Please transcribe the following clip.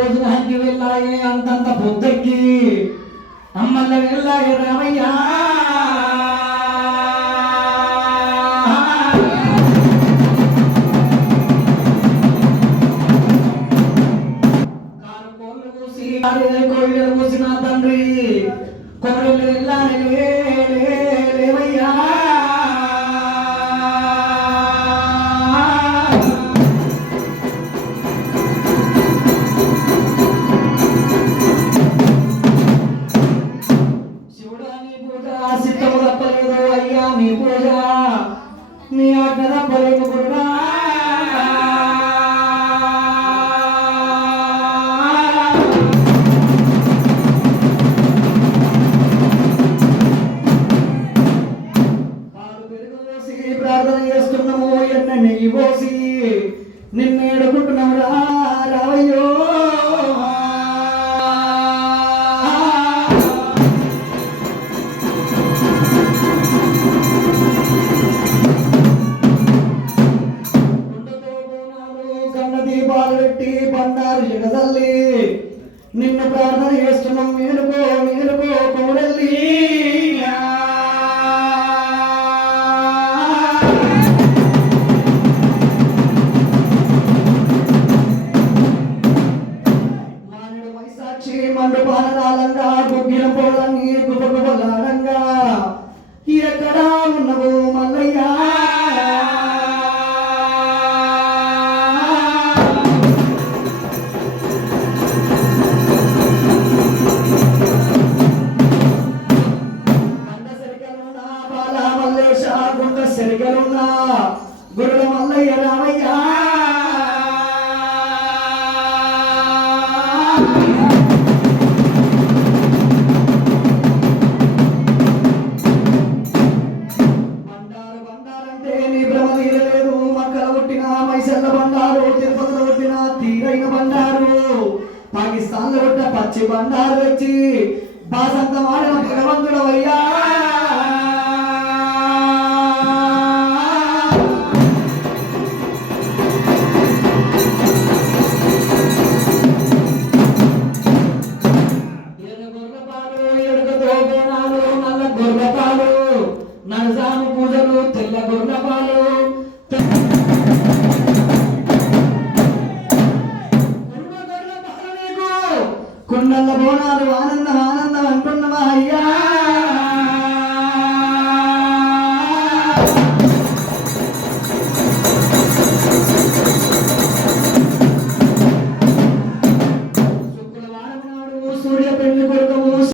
భోజనానికి వెళ్ళాయే అంతంత పొద్దెక్కి అమ్మల్ల వెళ్ళాయే రామయ్య కారు కోళ్ళు కూసి కోయిలు కూసిన తండ్రి కోడలు వెళ్ళాలి లేవయ్యా నీ పూజ నీ ఆజ్ఞ తప్పలేదు గురుడా పాలు పెరుగు పోసి ప్రార్థన చేస్తున్నాము ఎన్న నెయ్యి పోసి నిన్నేడుకుంటున్నాము రావయ్యో దీపాలు పెట్టి బండారు ఎగదల్లి నిన్ను ప్రార్థన చేస్తున్నాం మేలుకో మేలుకో కోడల్లి మానుడు మైసాక్షి మండు పాలనాలంగా గుగ్గిన పోలని గుబగుబలాడంగా ఎక్కడా ఉన్నవు మల్లయ్యా సరిగలున్నా గురుల మల్లయ్య రామయ్య బండారంటే నీ భ్రమ తీరలేదు మక్కల పుట్టిన మైసల్ల బండారు తిరుపతిలో పుట్టిన తీరైన బండారు పాకిస్తాన్ లో పుట్టిన పచ్చి బండారు వచ్చి బాసంత మాడిన భగవంతుడు అయ్యా నరసాము పూజలు తెల్ల గొర్రెపాలు కుండల బోనాలు ఆనందం ఆనందం అంటున్నవా అయ్యా శుక్రవారం నాడు సూర్య పెళ్లి కొడుకు